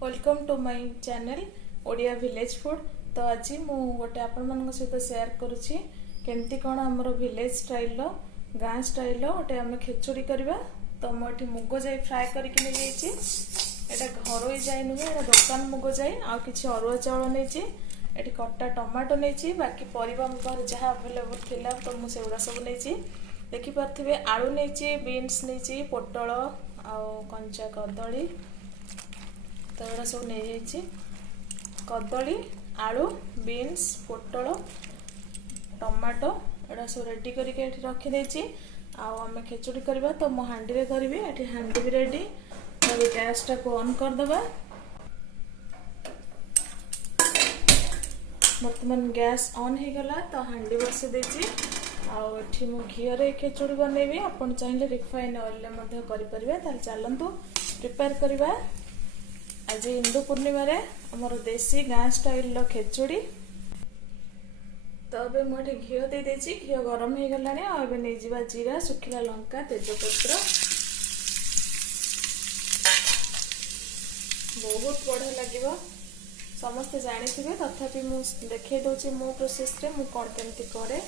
Welcome to my channel Odia village food. तो आज मु गोटे आपण मान सहित शेयर करुच्ची केमती कौन आमर विलेज स्टाइल गाँ स्टाइल गोटे आम खेचुड़ी करवा। तो मुझे मुग जाई फ्राए करके नहीं जाइए, घर जाई नुहे, एटा दुकान मुग जाई आ किसी अरुआ चाउल नहीं, ये कटा टमाटो नहीं, बाकी परिवा मो पाखे जहाँ अवेलेबल थिला तो मुझे सेगुड़ा सब नहीं। देखिपे आलू नहीं, बीन्स नहीं, पोटल आ कंचा कदली, तो ये सब नहीं कदली आलू बीन्स पोटल टमाटो एटा सब रेडी करके रखी आम खेचुड़ी करवा। तो मो हांडी रे करी, ये हांडी भी रेडी। तो गैस टा को ऑन करदबा। बर्तमान गैस ऑन हो गला तो हांडी बसई देछि। आठी मु घीरे खेचुड़ी बनैबी, आपन चाहिए रिफाइन ऑयल में करें। चलतु प्रिपेयर करवा। आज हिंदू पूर्णिमा रे हमर देसी गाँ स्टाइल खेचुड़ी। तो अबे मुझे घी दे देछि, घी गरम हो गलानी। अबे नहीं जीवा जीरा सुखिला लंका तेजपत्र, बहुत बढ़िया लगे। समस्ते जानी तथापि मु देखे दउछि मो प्रोसेस रे मु कोन केमती करे।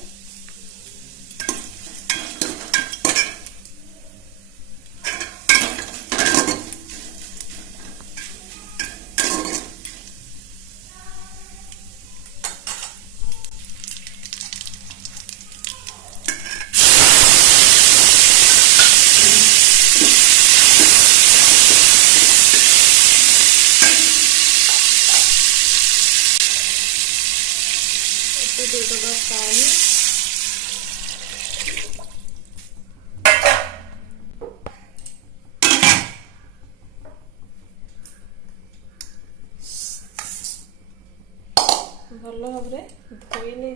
दे दबा पानी, भल भाव धोई नहीं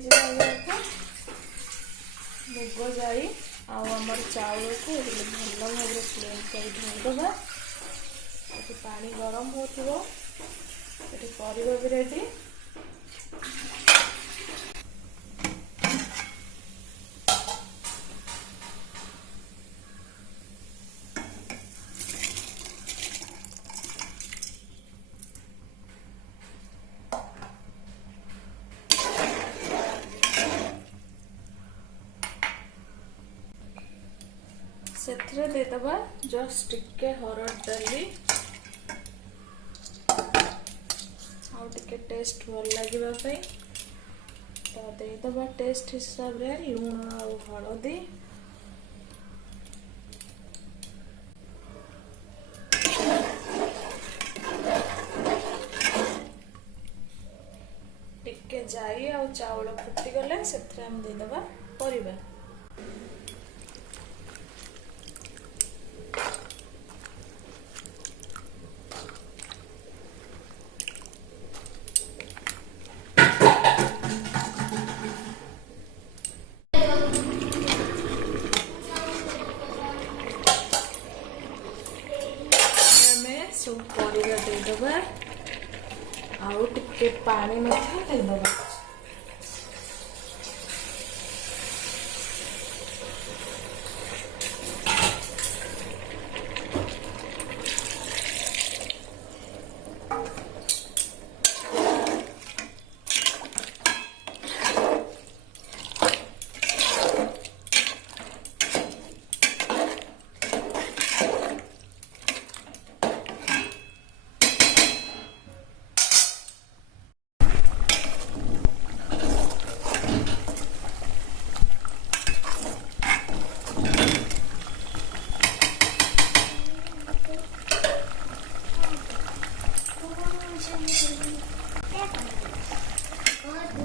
मुग जाई आमर चाउल को भल भाव प्लेन कर धोईदबा। पानी गरम हो परिवा भी रेडी। से देदबा जस्ट टिके हरड़ डाली आउे टेस्ट भल लगे। तो देदबा टेस्ट हिसाब रे लुण आ हलदी, टिके जाई आ चाउल फुटी गले से देदबा परिबा। सब परिवा देदबा आउ टिके पानी देदबा।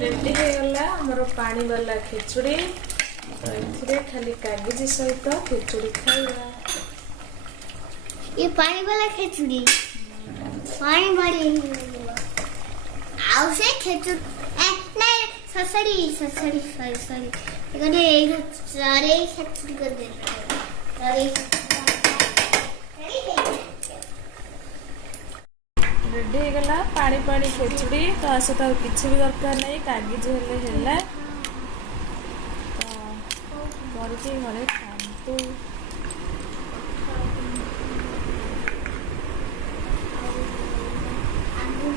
रेडी हो गला हमर पानी वाला खेचुड़ी। तो इथिरे खाली कागजी सहित खेचुड़ी खाइबा। ये पानी वाला खेचुड़ी पानी वाली आउ से खेचुड़ी नहीं ससरी ससरी सॉरी सॉरी ये सारे खेचुड़ी कर दे सारे रेडी हो गला पानी पानी खेचुड़ी। तो आसे तो किसी भी दरकार नहीं, कागज हेले तो करके घरे खातु।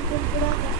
कुरकुरा